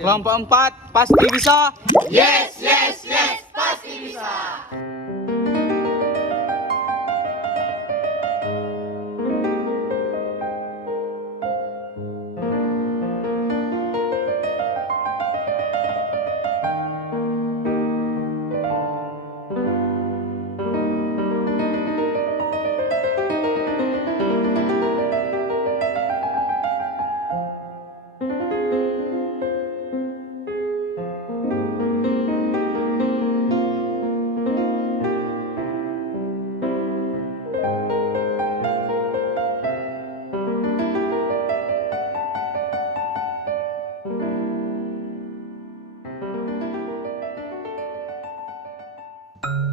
Kelompok 4 pasti bisa. Yes, yes, yes, pasti bisa.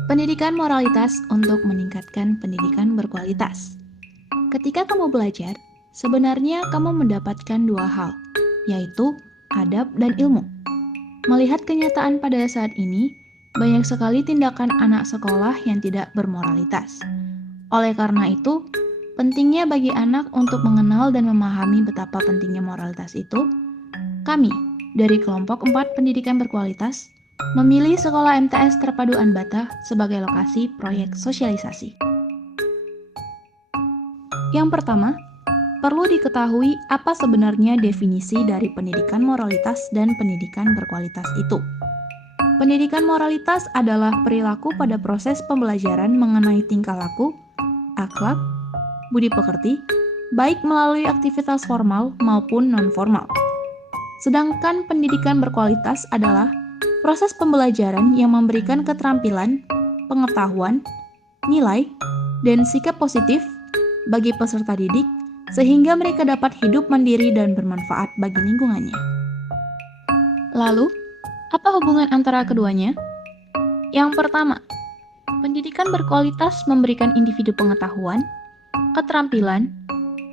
Pendidikan moralitas untuk meningkatkan pendidikan berkualitas. Ketika kamu belajar, sebenarnya kamu mendapatkan dua hal, yaitu adab dan ilmu. Melihat kenyataan pada saat ini, banyak sekali tindakan anak sekolah yang tidak bermoralitas. Oleh karena itu, pentingnya bagi anak untuk mengenal dan memahami betapa pentingnya moralitas itu, kami dari kelompok 4 pendidikan berkualitas memilih Sekolah MTS Terpadu Anbata sebagai lokasi proyek sosialisasi. Yang pertama, perlu diketahui apa sebenarnya definisi dari pendidikan moralitas dan pendidikan berkualitas itu. Pendidikan moralitas adalah perilaku pada proses pembelajaran mengenai tingkah laku, akhlak, budi pekerti, baik melalui aktivitas formal maupun non-formal. Sedangkan pendidikan berkualitas adalah proses pembelajaran yang memberikan keterampilan, pengetahuan, nilai, dan sikap positif bagi peserta didik sehingga mereka dapat hidup mandiri dan bermanfaat bagi lingkungannya. Lalu, apa hubungan antara keduanya? Yang pertama, pendidikan berkualitas memberikan individu pengetahuan, keterampilan,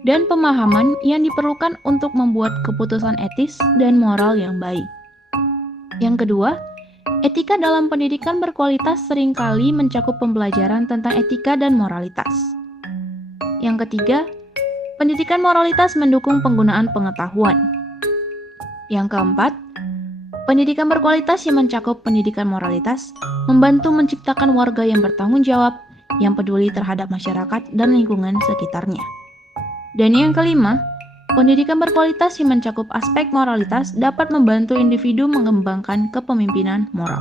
dan pemahaman yang diperlukan untuk membuat keputusan etis dan moral yang baik. Yang kedua, etika dalam pendidikan berkualitas seringkali mencakup pembelajaran tentang etika dan moralitas. Yang ketiga, pendidikan moralitas mendukung penggunaan pengetahuan. Yang keempat, pendidikan berkualitas yang mencakup pendidikan moralitas membantu menciptakan warga yang bertanggung jawab, yang peduli terhadap masyarakat dan lingkungan sekitarnya. Dan yang kelima, pendidikan berkualitas yang mencakup aspek moralitas dapat membantu individu mengembangkan kepemimpinan moral.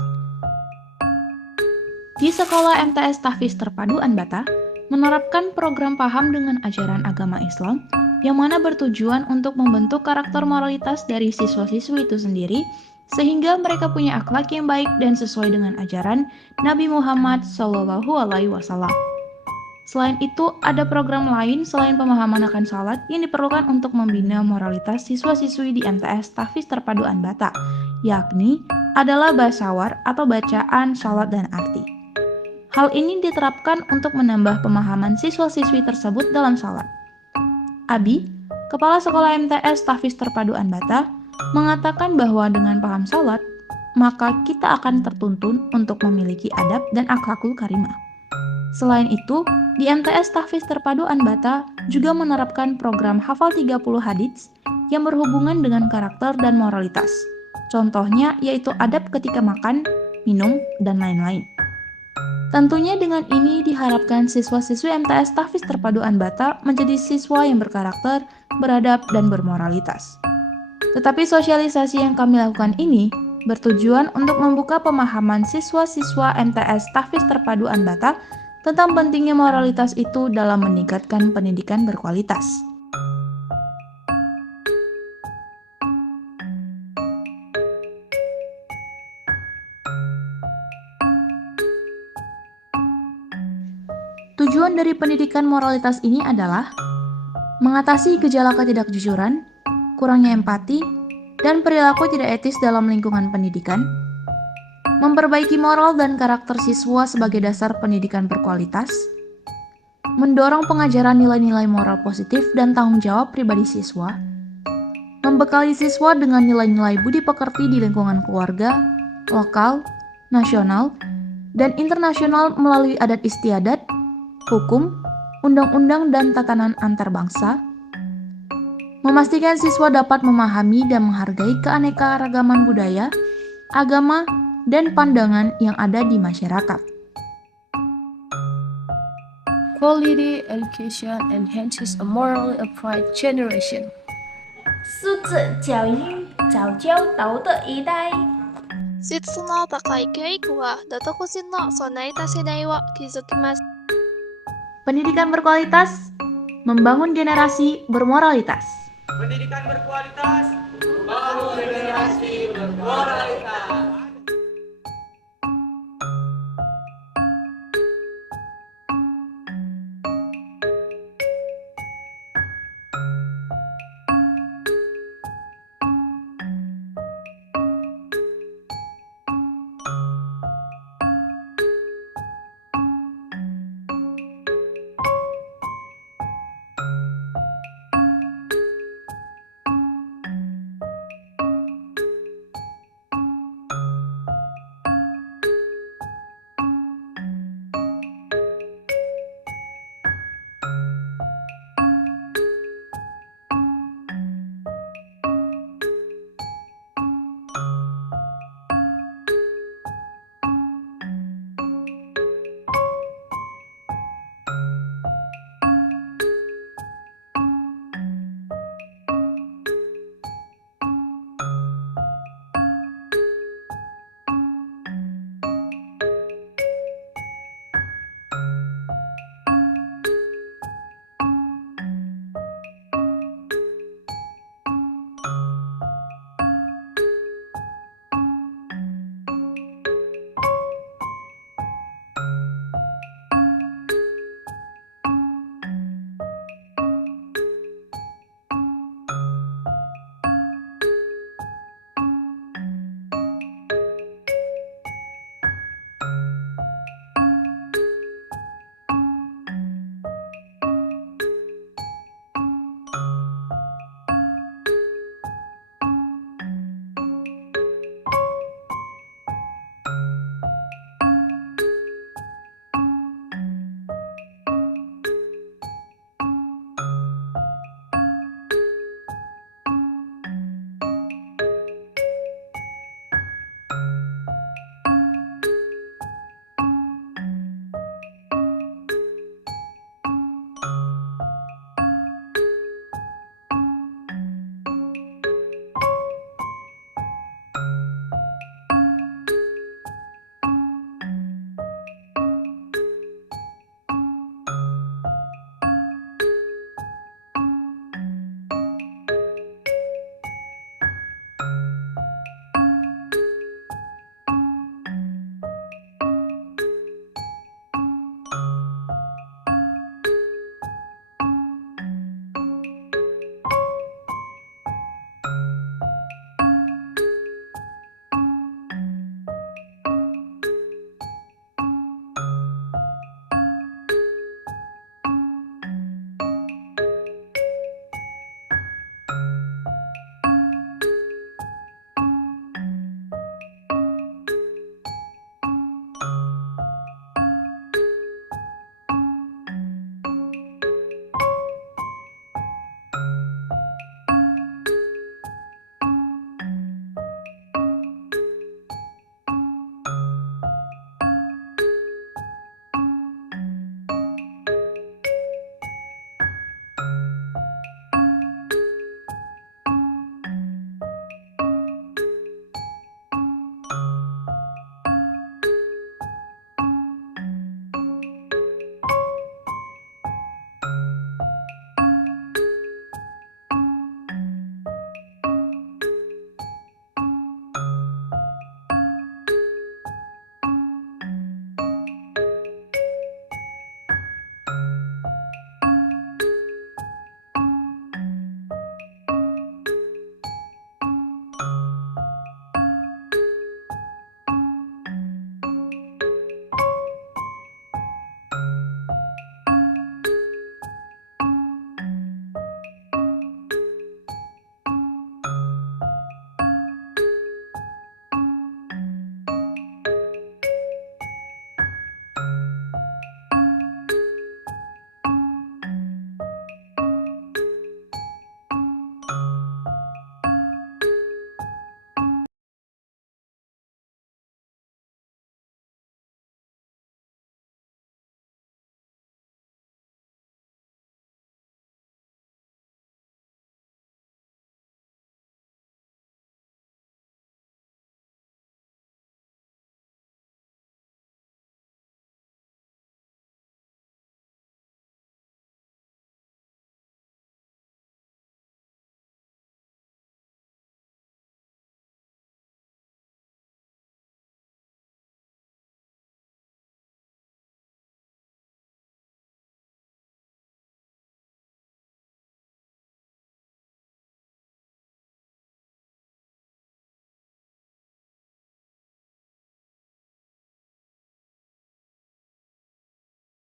Di Sekolah MTS Tahfiz Terpadu Anbata menerapkan program paham dengan ajaran agama Islam yang mana bertujuan untuk membentuk karakter moralitas dari siswa-siswi itu sendiri sehingga mereka punya akhlak yang baik dan sesuai dengan ajaran Nabi Muhammad SAW. Selain itu, ada program lain selain pemahaman akan salat yang diperlukan untuk membina moralitas siswa-siswi di MTS Tahfiz Terpadu Anbata, yakni adalah basawar atau bacaan, salat, dan arti. Hal ini diterapkan untuk menambah pemahaman siswa-siswi tersebut dalam salat. Abi, Kepala Sekolah MTS Tahfiz Terpadu Anbata, mengatakan bahwa dengan paham salat, maka kita akan tertuntun untuk memiliki adab dan akhlakul karimah. Selain itu, di MTS Tahfiz Terpadu Anbata juga menerapkan program hafal 30 hadits yang berhubungan dengan karakter dan moralitas. Contohnya yaitu adab ketika makan, minum, dan lain-lain. Tentunya dengan ini diharapkan siswa-siswi MTS Tahfiz Terpadu Anbata menjadi siswa yang berkarakter, beradab, dan bermoralitas. Tetapi sosialisasi yang kami lakukan ini bertujuan untuk membuka pemahaman siswa-siswa MTS Tahfiz Terpadu Anbata tentang pentingnya moralitas itu dalam meningkatkan pendidikan berkualitas. Tujuan dari pendidikan moralitas ini adalah mengatasi gejala ketidakjujuran, kurangnya empati, dan perilaku tidak etis dalam lingkungan pendidikan, memperbaiki moral dan karakter siswa sebagai dasar pendidikan berkualitas, mendorong pengajaran nilai-nilai moral positif dan tanggung jawab pribadi siswa, membekali siswa dengan nilai-nilai budi pekerti di lingkungan keluarga, lokal, nasional, dan internasional melalui adat istiadat, hukum, undang-undang, dan tatanan antar bangsa, memastikan siswa dapat memahami dan menghargai keanekaragaman budaya, agama, dan pandangan yang ada di masyarakat. Quality education enhances a morally upright generation. 素质教育造就道德一代。質の高い教育は道徳心の備えた世代を築きます。 Pendidikan berkualitas membangun generasi bermoralitas. Pendidikan berkualitas membangun generasi